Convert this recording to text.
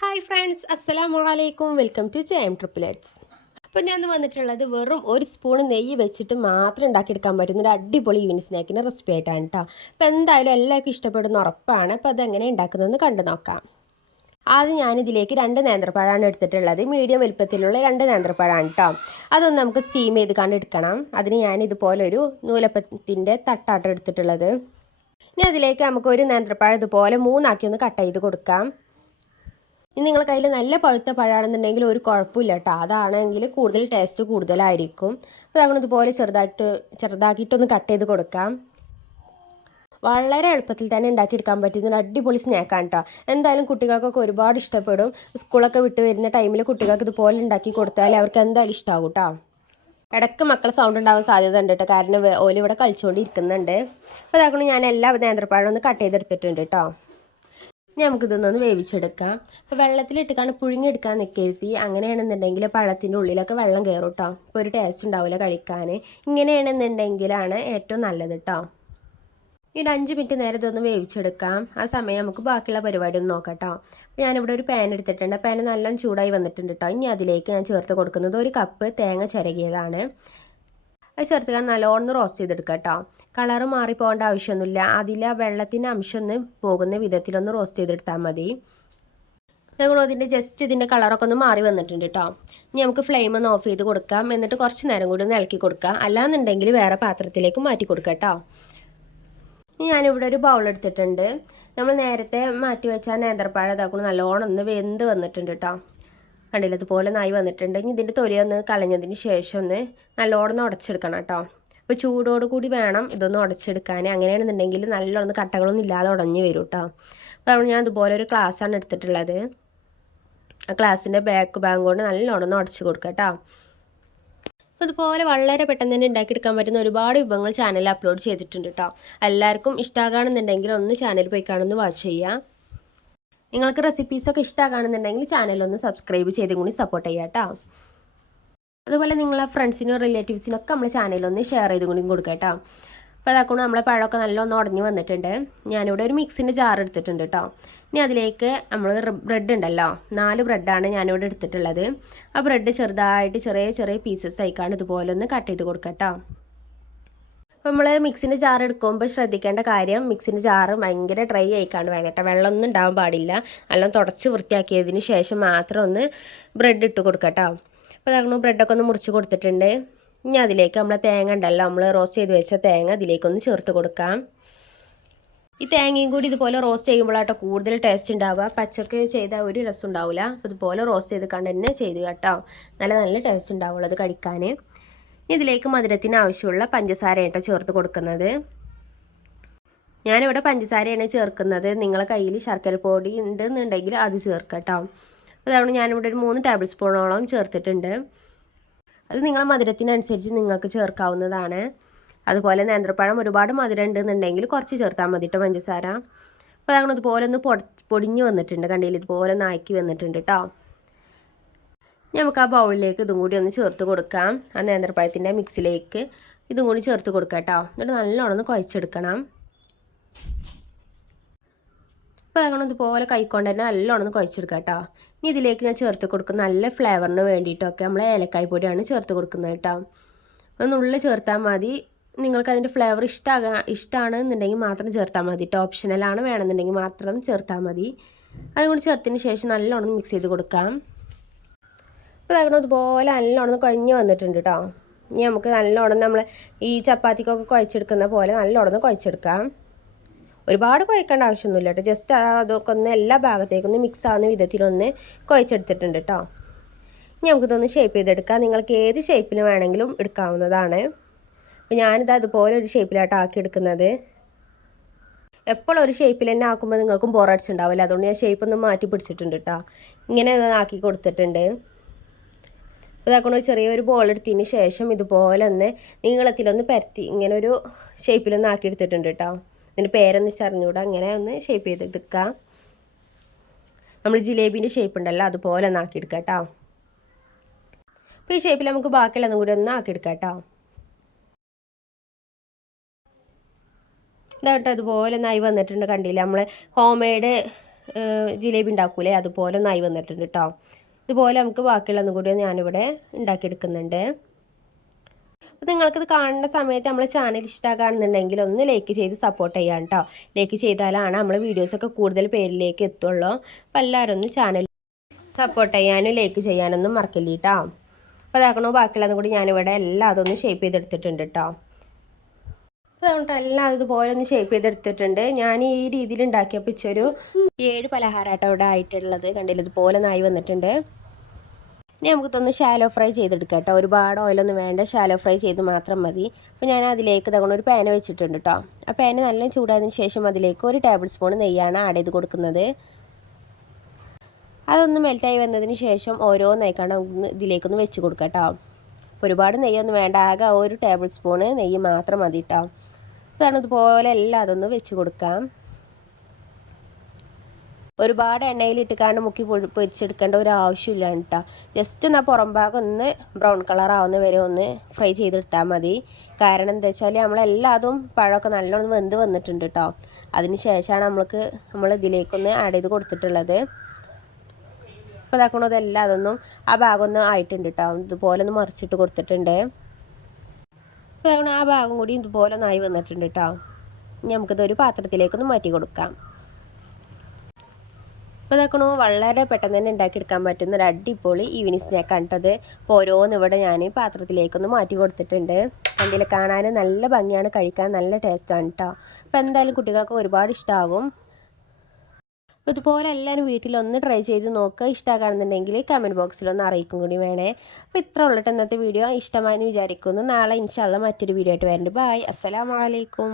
Hi friends, അസ്സലാമു അലൈക്കും. Welcome to JM triplets. അപ്പോൾ ഞാൻ വന്നിട്ടുള്ളത് വെറും ഒരു സ്പൂൺ നെയ്യ് വെച്ചിട്ട് മാത്രം ഉണ്ടാക്കിയെടുക്കാൻ പറ്റുന്ന ഒരു അടിപൊളി ഈവനിങ് സ്നാക്കിൻ്റെ റെസിപ്പി ആയിട്ടാണ് കേട്ടോ. അപ്പോൾ എന്തായാലും എല്ലാവർക്കും ഇഷ്ടപ്പെടുന്ന ഉറപ്പാണ്. അപ്പോൾ അതെങ്ങനെ ഉണ്ടാക്കുന്നതെന്ന് കണ്ടു നോക്കാം. ആദ്യം ഞാനിതിലേക്ക് 2 നേന്ത്രപ്പഴമാണ് എടുത്തിട്ടുള്ളത്. മീഡിയം വലുപ്പത്തിലുള്ള 2 നേന്ത്രപ്പഴമാണ് കേട്ടോ. അതൊന്ന് നമുക്ക് സ്റ്റീം ചെയ്ത് കണ്ടെടുക്കണം. അതിന് ഞാൻ ഇതുപോലൊരു നൂലപ്പത്തിൻ്റെ തട്ടാട്ടം എടുത്തിട്ടുള്ളത്. ഇനി അതിലേക്ക് നമുക്ക് ഒരു നേന്ത്രപ്പഴം ഇതുപോലെ 3 ആക്കി ഒന്ന് കട്ട് ചെയ്ത് കൊടുക്കാം. ഇനി നിങ്ങളുടെ കയ്യിൽ നല്ല പഴുത്ത പഴമാണെന്നുണ്ടെങ്കിൽ ഒരു കുഴപ്പമില്ല കേട്ടോ. അതാണെങ്കിൽ കൂടുതൽ ടേസ്റ്റ് കൂടുതലായിരിക്കും. അപ്പോൾ നമ്മൾ ഇതുപോലെ ചെറുതാക്കിയിട്ടൊന്ന് കട്ട് ചെയ്ത് കൊടുക്കാം. വളരെ എളുപ്പത്തിൽ തന്നെ ഉണ്ടാക്കിയെടുക്കാൻ പറ്റുന്ന ഒരു അടിപൊളി സ്നാക്കാണ് കേട്ടോ. എന്തായാലും കുട്ടികൾക്കൊക്കെ ഒരുപാട് ഇഷ്ടപ്പെടും. സ്കൂളൊക്കെ വിട്ട് വരുന്ന ടൈമിൽ കുട്ടികൾക്ക് ഇതുപോലെ ഉണ്ടാക്കി കൊടുത്താൽ അവർക്ക് എന്തായാലും ഇഷ്ടമാകും കേട്ടോ. ഇടയ്ക്ക് മക്കൾ സൗണ്ട് ഉണ്ടാവാൻ സാധ്യത ഉണ്ട് കേട്ടോ, കാരണം ഓല് ഇവിടെ കളിച്ചുകൊണ്ടിരിക്കുന്നുണ്ട്. അപ്പോൾ അതാക്കണം ഞാൻ എല്ലാ നേന്ത്രപ്പഴം ഒന്ന് കട്ട് ചെയ്തെടുത്തിട്ടുണ്ട് കേട്ടോ. നമുക്കിതൊന്ന് വേവിച്ചെടുക്കാം. അപ്പോൾ വെള്ളത്തിലിട്ടിക്കാണ്ട് പുഴുങ്ങിയെടുക്കാൻ നിൽക്കരുത്തി. അങ്ങനെയാണെന്നുണ്ടെങ്കിൽ പഴത്തിൻ്റെ ഉള്ളിലൊക്കെ വെള്ളം കയറും കേട്ടോ. അപ്പോൾ ഒരു ടേസ്റ്റ് ഉണ്ടാവില്ല കഴിക്കാൻ. ഇങ്ങനെയാണെന്നുണ്ടെങ്കിലാണ് ഏറ്റവും നല്ലത് കേട്ടോ. ഒരു 5 മിനിറ്റ് നേരം ഇതൊന്ന് വേവിച്ചെടുക്കാം. ആ സമയം നമുക്ക് ബാക്കിയുള്ള പരിപാടി ഒന്ന് നോക്കാം കേട്ടോ. ഞാനിവിടെ ഒരു പാൻ എടുത്തിട്ടുണ്ട്. പാൻ നല്ല ചൂടായി വന്നിട്ടുണ്ട് കേട്ടോ. ഇനി അതിലേക്ക് ഞാൻ ചേർത്ത് കൊടുക്കുന്നത് 1 കപ്പ് തേങ്ങ ചിരകിയതാണ്. അത് ചേർത്ത് നല്ലോണം റോസ്റ്റ് ചെയ്തെടുക്കുക കേട്ടോ. കളറ് മാറിപ്പോകേണ്ട ആവശ്യമൊന്നുമില്ല. അതിലെ വെള്ളത്തിൻ്റെ അംശം ഒന്ന് പോകുന്ന വിധത്തിലൊന്ന് റോസ്റ്റ് ചെയ്തെടുത്താൽ മതി. ഞങ്ങൾ അതിൻ്റെ ജസ്റ്റ് ഇതിൻ്റെ കളറൊക്കെ ഒന്ന് മാറി വന്നിട്ടുണ്ട് കേട്ടോ. ഇനി നമുക്ക് ഫ്ലെയിം ഒന്ന് ഓഫ് ചെയ്ത് കൊടുക്കാം. എന്നിട്ട് കുറച്ച് നേരം കൂടി ഒന്ന് ഇളക്കി കൊടുക്കാം. അല്ലാന്നുണ്ടെങ്കിൽ വേറെ പാത്രത്തിലേക്ക് മാറ്റി കൊടുക്കാം കേട്ടോ. ഇനി ഞാനിവിടെ ഒരു ബൗൾ എടുത്തിട്ടുണ്ട്. നമ്മൾ നേരത്തെ മാറ്റി വെച്ചാൽ നേന്ത്രപ്പഴം ഇതാക്കണം നല്ലോണം ഒന്ന് വെന്ത് വന്നിട്ടുണ്ട് കേട്ടോ. കണ്ടില്ല, ഇതുപോലെ നായി വന്നിട്ടുണ്ട്. ഇനി ഇതിൻ്റെ തൊലിയൊന്ന് കളഞ്ഞതിന് ശേഷം ഒന്ന് നല്ലോണം ഉടച്ചെടുക്കണം കേട്ടോ. അപ്പോൾ ചൂടോട് കൂടി വേണം ഇതൊന്ന് ഉടച്ചെടുക്കാൻ. അങ്ങനെയാണെന്നുണ്ടെങ്കിൽ നല്ലോണം കട്ടകളൊന്നും ഇല്ലാതെ ഉടഞ്ഞ് വരും കേട്ടോ. അപ്പോൾ ഞാൻ ഇതുപോലെ ഒരു ഗ്ലാസ്സാണ് എടുത്തിട്ടുള്ളത്. ആ ഗ്ലാസിൻ്റെ ബാക്ക് ഭാഗം കൊണ്ട് നല്ലോണം ഉടച്ച് കൊടുക്കുക കേട്ടോ. അപ്പോൾ ഇതുപോലെ വളരെ പെട്ടെന്ന് തന്നെ ഉണ്ടാക്കിയെടുക്കാൻ പറ്റുന്ന ഒരുപാട് വിഭവങ്ങൾ ചാനലിൽ അപ്ലോഡ് ചെയ്തിട്ടുണ്ട് കേട്ടോ. എല്ലാവർക്കും ഇഷ്ടമാകുകയാണെന്നുണ്ടെങ്കിൽ ഒന്ന് ചാനൽ പോയി കാണുന്ന വാച്ച് ചെയ്യുക. നിങ്ങൾക്ക് റെസിപ്പീസൊക്കെ ഇഷ്ടമാകുകയാണെന്നുണ്ടെങ്കിൽ ചാനലൊന്ന് സബ്സ്ക്രൈബ് ചെയ്തും കൂടി സപ്പോർട്ട് ചെയ്യാം കേട്ടോ. അതുപോലെ നിങ്ങളെ ഫ്രണ്ട്സിനും റിലേറ്റീവ്സിനൊക്കെ നമ്മൾ ചാനലൊന്ന് ഷെയർ ചെയ്തും കൂടി കൊടുക്കുക കേട്ടോ. അപ്പോൾ അതാക്കണം നമ്മളെ പഴമൊക്കെ നല്ലോണം ഉടഞ്ഞ് വന്നിട്ടുണ്ട്. ഞാനിവിടെ ഒരു മിക്സിൻ്റെ ജാർ എടുത്തിട്ടുണ്ട് കേട്ടോ. ഇനി അതിലേക്ക് നമ്മൾ ബ്രെഡ് ഉണ്ടല്ലോ, 4 ബ്രെഡാണ് ഞാനിവിടെ എടുത്തിട്ടുള്ളത്. ആ ബ്രെഡ് ചെറുതായിട്ട് ചെറിയ പീസസ് ആയിക്കാണ്ട് ഇതുപോലെ ഒന്ന് കട്ട് ചെയ്ത് കൊടുക്കുക കേട്ടോ. അപ്പോൾ നമ്മൾ മിക്സിൻ്റെ ജാർ എടുക്കുമ്പോൾ ശ്രദ്ധിക്കേണ്ട കാര്യം, മിക്സിൻ്റെ ജാറ് ഭയങ്കര ഡ്രൈ ആയിക്കാണ്ട് വേണം കേട്ടോ. വെള്ളമൊന്നും ഉണ്ടാവാൻ പാടില്ല. എല്ലാം തുടച്ച് വൃത്തിയാക്കിയതിന് ശേഷം മാത്രം ഒന്ന് ബ്രെഡ് ഇട്ട് കൊടുക്കുക കേട്ടോ. അപ്പോൾ അതാകുമ്പോൾ ബ്രെഡൊക്കെ ഒന്ന് മുറിച്ച് കൊടുത്തിട്ടുണ്ട്. ഇനി അതിലേക്ക് നമ്മളെ തേങ്ങ ഉണ്ടല്ലോ, നമ്മൾ റോസ്റ്റ് ചെയ്ത് വെച്ച തേങ്ങ അതിലേക്കൊന്ന് ചേർത്ത് കൊടുക്കാം. ഈ തേങ്ങയും കൂടി ഇതുപോലെ റോസ്റ്റ് ചെയ്യുമ്പോഴാട്ടോ കൂടുതൽ ടേസ്റ്റ് ഉണ്ടാവുക. പച്ചക്ക് ചെയ്താൽ ഒരു രസം ഉണ്ടാവില്ല. അപ്പോൾ ഇതുപോലെ റോസ്റ്റ് ചെയ്ത് കണ്ട് തന്നെ ചെയ്ത് കേട്ടോ. നല്ല ടേസ്റ്റ് ഉണ്ടാവുള്ളൂ അത് കഴിക്കാൻ. ഇതിലേക്ക് മധുരത്തിന് ആവശ്യമുള്ള പഞ്ചസാരയായിട്ടോ ചേർത്ത് കൊടുക്കുന്നത്. ഞാനിവിടെ പഞ്ചസാരയാണ് ചേർക്കുന്നത്. നിങ്ങളെ കയ്യിൽ ശർക്കര പൊടി ഉണ്ടെന്നുണ്ടെങ്കിൽ അത് ചേർക്കാം കേട്ടോ. അതുകൊണ്ട് ഞാനിവിടെ ഒരു 3 ടേബിൾ സ്പൂണോളം ചേർത്തിട്ടുണ്ട്. അത് നിങ്ങളെ മധുരത്തിനനുസരിച്ച് നിങ്ങൾക്ക് ചേർക്കാവുന്നതാണ്. അതുപോലെ നേന്ത്രപ്പഴം ഒരുപാട് മധുരം ഉണ്ടെന്നുണ്ടെങ്കിൽ കുറച്ച് ചേർത്താൽ മതി കേട്ടോ പഞ്ചസാര. അപ്പോൾ അതങ്ങനെ ഇതുപോലെ ഒന്ന് പൊടിഞ്ഞ് വന്നിട്ടുണ്ട്. കണ്ടില്ല, ഇതുപോലെ ഒന്ന് ആക്കി വന്നിട്ടുണ്ട് കേട്ടോ. നമുക്ക് ആ ബൗളിലേക്ക് ഇതും കൂടി ഒന്ന് ചേർത്ത് കൊടുക്കാം. ആ നേന്ത്രപ്പഴത്തിൻ്റെ മിക്സിലേക്ക് ഇതും കൂടി ചേർത്ത് കൊടുക്കാം കേട്ടോ. എന്നിട്ട് നല്ലോണം ഒന്ന് കുഴച്ചെടുക്കണം. അപ്പോൾ അതങ്ങനെ ഇതുപോലെ കൈക്കൊണ്ട് തന്നെ നല്ലോണം ഒന്ന് കുഴച്ചെടുക്കാം കേട്ടോ. ഇനി ഇതിലേക്ക് ഞാൻ ചേർത്ത് കൊടുക്കുന്ന നല്ല ഫ്ലേവറിന് വേണ്ടിയിട്ടൊക്കെ നമ്മൾ ഏലക്കായ് പൊടിയാണ് ചേർത്ത് കൊടുക്കുന്നത് കേട്ടോ. ഒന്നുള്ളിൽ ചേർത്താൽ മതി. നിങ്ങൾക്ക് അതിൻ്റെ ഫ്ലേവർ ഇഷ്ടമാണ് എന്നുണ്ടെങ്കിൽ മാത്രം ചേർത്താൽ മതി കേട്ടോ. ഓപ്ഷണലാണ്, വേണമെന്നുണ്ടെങ്കിൽ മാത്രം ചേർത്താൽ മതി. അതുകൊണ്ട് ചേർത്തതിന് ശേഷം നല്ലോണം മിക്സ് ചെയ്ത് കൊടുക്കാം. അപ്പോൾ അതങ്ങനെ ഇതുപോലെ നല്ലോണം കുഴഞ്ഞ് വന്നിട്ടുണ്ട് കേട്ടോ. ഇനി നമുക്ക് നല്ലോണം നമ്മൾ ഈ ചപ്പാത്തിക്കൊക്കെ കുഴച്ചെടുക്കുന്ന പോലെ നല്ലോണം കുഴച്ചെടുക്കാം. ഒരുപാട് കുഴക്കേണ്ട ആവശ്യമൊന്നുമില്ല കേട്ടോ. ജസ്റ്റ് അതൊക്കെ ഒന്ന് എല്ലാ ഭാഗത്തേക്കൊന്ന് മിക്സ് ആവുന്ന വിധത്തിലൊന്ന് കുഴച്ചെടുത്തിട്ടുണ്ട് കേട്ടോ. ഇനി നമുക്കിതൊന്ന് ഷേപ്പ് ചെയ്തെടുക്കാം. നിങ്ങൾക്ക് ഏത് ഷേപ്പിൽ വേണമെങ്കിലും എടുക്കാവുന്നതാണ്. അപ്പോൾ ഞാനിത് അതുപോലെ ഒരു ഷേപ്പിലായിട്ട് ആക്കിയെടുക്കുന്നത്. എപ്പോഴും ഒരു ഷേപ്പിൽ തന്നെ ആക്കുമ്പോൾ നിങ്ങൾക്കും ബോറടിച്ചുണ്ടാവില്ല. അതുകൊണ്ട് ഞാൻ ഷേപ്പൊന്ന് മാറ്റി പിടിച്ചിട്ടുണ്ട് കേട്ടോ. ഇങ്ങനെ ആക്കി കൊടുത്തിട്ടുണ്ട്. അപ്പോൾ ഇതാക്കണം ചെറിയൊരു ബോൾ എടുത്തതിന് ശേഷം ഇതുപോലെ ഒന്ന് നീളത്തിലൊന്ന് പരത്തി ഇങ്ങനെ ഒരു ഷേപ്പിലൊന്ന് ആക്കിയെടുത്തിട്ടുണ്ട് കേട്ടോ. ഇതിൻ്റെ പേരൊന്ന് ചറിഞ്ഞൂടെ അങ്ങനെ ഒന്ന് ഷേപ്പ് ചെയ്തെടുക്കാം. നമ്മൾ ജിലേബീൻ്റെ ഷേപ്പ് ഉണ്ടല്ലോ അതുപോലെ ഒന്ന് ആക്കിയെടുക്കാം കേട്ടോ. അപ്പോൾ ഈ ഷേപ്പിൽ നമുക്ക് ബാക്കിയുള്ളതും കൂടി ഒന്ന് ആക്കിയെടുക്കാം കേട്ടോ. ഇതാട്ടോ അതുപോലെ ഒന്നായി വന്നിട്ടുണ്ട്. കണ്ടില്ല, നമ്മൾ ഹോം മെയ്ഡ് ജിലേബി ഉണ്ടാക്കൂലേ അതുപോലെ ഒന്നായി വന്നിട്ടുണ്ട് കേട്ടോ. ഇതുപോലെ നമുക്ക് ബാക്കിയുള്ളതും കൂടി ഞാനിവിടെ ഉണ്ടാക്കിയെടുക്കുന്നുണ്ട്. അപ്പോൾ നിങ്ങൾക്കിത് കാണുന്ന സമയത്ത് നമ്മളെ ചാനൽ ഇഷ്ടമാകുകയാണെന്നുണ്ടെങ്കിൽ ഒന്ന് ലൈക്ക് ചെയ്ത് സപ്പോർട്ട് ചെയ്യാം കേട്ടോ. ലൈക്ക് ചെയ്താലാണ് നമ്മൾ വീഡിയോസൊക്കെ കൂടുതൽ പേരിലേക്ക് എത്തുള്ളൂ. അപ്പോൾ എല്ലാവരും ഒന്ന് ചാനൽ സപ്പോർട്ട് ചെയ്യാനും ലൈക്ക് ചെയ്യാനൊന്നും മറക്കില്ല കേട്ടോ. അപ്പോൾ അതാക്കണോ ബാക്കിയുള്ളതും കൂടി ഞാനിവിടെ എല്ലാം അതൊന്ന് ഷേപ്പ് ചെയ്തെടുത്തിട്ടുണ്ട് കേട്ടോ. അപ്പോൾ അതുകൊണ്ട് എല്ലാം ഇതുപോലെ ഒന്ന് ഷേപ്പ് ചെയ്തെടുത്തിട്ടുണ്ട്. ഞാൻ ഈ രീതിയിൽ ഉണ്ടാക്കിയപ്പോൾ ഇച്ചൊരു 7 പലഹാരമായിട്ടോ ഇവിടെ ആയിട്ടുള്ളത്. കണ്ടില്ല, ഇതുപോലെ നായി വന്നിട്ടുണ്ട്. ഇനി നമുക്കിതൊന്ന് ഷാലോ ഫ്രൈ ചെയ്തെടുക്കാം കേട്ടോ. ഒരുപാട് ഓയിലൊന്നും വേണ്ട, ഷാലോ ഫ്രൈ ചെയ്ത് മാത്രം മതി. അപ്പോൾ ഞാൻ അതിലേക്ക് തകണ ഒരു പാന് വെച്ചിട്ടുണ്ട് കേട്ടോ. ആ പാന് നല്ല ചൂടായതിനു ശേഷം അതിലേക്ക് 1 ടേബിൾ സ്പൂൺ നെയ്യാണ് ആഡ് ചെയ്ത് കൊടുക്കുന്നത്. അതൊന്ന് മെൽറ്റായി വന്നതിന് ശേഷം ഓരോന്നായിക്കാണ് ഇതിലേക്കൊന്ന് വെച്ച് കൊടുക്കാം കേട്ടോ. ഒരുപാട് നെയ്യൊന്നും വേണ്ട, ആകെ 1 ടേബിൾ സ്പൂണ് നെയ്യ് മാത്രം മതി കേട്ടോ. അതാണ് ഇതുപോലെ എല്ലാം അതൊന്ന് വെച്ച് കൊടുക്കാം. ഒരുപാട് എണ്ണയിലിട്ടിക്കാണ്ട് മുക്കി പൊരിച്ചെടുക്കേണ്ട ഒരു ആവശ്യമില്ല കേട്ടോ. ജസ്റ്റ് എന്നാൽ പുറം ഭാഗം ഒന്ന് ബ്രൗൺ കളർ ആവുന്ന വരെ ഒന്ന് ഫ്രൈ ചെയ്തെടുത്താൽ മതി. കാരണം എന്താ വെച്ചാൽ നമ്മളെല്ലാതും പഴമൊക്കെ നല്ലോണം വെന്ത് വന്നിട്ടുണ്ട് കേട്ടോ. അതിന് ശേഷമാണ് നമ്മൾ ഇതിലേക്കൊന്ന് ആഡ് ചെയ്ത് കൊടുത്തിട്ടുള്ളത്. അപ്പോൾ ഇതാക്കണോ ഇതെല്ലാം അതൊന്നും ആ ഭാഗം ഒന്ന് ആയിട്ടുണ്ട് കേട്ടോ. ഇതുപോലെ ഒന്ന് മറിച്ചിട്ട് കൊടുത്തിട്ടുണ്ട്. അപ്പോൾ ഇതാക്കണോ ആ ഭാഗം കൂടി ഇതുപോലെ ഒന്നായി വന്നിട്ടുണ്ട് കേട്ടോ. ഇനി നമുക്കിതൊരു പാത്രത്തിലേക്കൊന്ന് മാറ്റി കൊടുക്കാം. അപ്പോൾ ഇതാക്കണോ വളരെ പെട്ടെന്ന് തന്നെ ഉണ്ടാക്കിയെടുക്കാൻ പറ്റുന്ന ഒരു അടിപൊളി ഈവനിങ് സ്നാക്കാണ് കേട്ടത്. അപ്പോൾ ഓരോന്ന് ഇവിടെ ഞാൻ പാത്രത്തിലേക്കൊന്ന് മാറ്റി കൊടുത്തിട്ടുണ്ട്. കണ്ടില്ല, കാണാൻ നല്ല ഭംഗിയാണ്, കഴിക്കാൻ നല്ല ടേസ്റ്റാണ് കേട്ടോ. അപ്പോൾ എന്തായാലും കുട്ടികൾക്ക് ഒരുപാട് ഇഷ്ടമാകും. അപ്പോൾ ഇതുപോലെ എല്ലാവരും വീട്ടിലൊന്ന് ട്രൈ ചെയ്ത് നോക്കുക. ഇഷ്ടമാകുന്നുണ്ടെങ്കിൽ കമൻറ്റ് ബോക്സിലൊന്ന് അറിയിക്കും കൂടി വേണേ. അപ്പോൾ ഇത്ര ഉള്ളിട്ട് ഇന്നത്തെ വീഡിയോ ഇഷ്ടമായെന്ന് വിചാരിക്കുന്നു. നാളെ ഇൻഷാ അല്ലാഹ് മറ്റൊരു വീഡിയോ ആയിട്ട് വരുന്നുണ്ട്. ബൈ, അസ്സലാമു അലൈക്കും.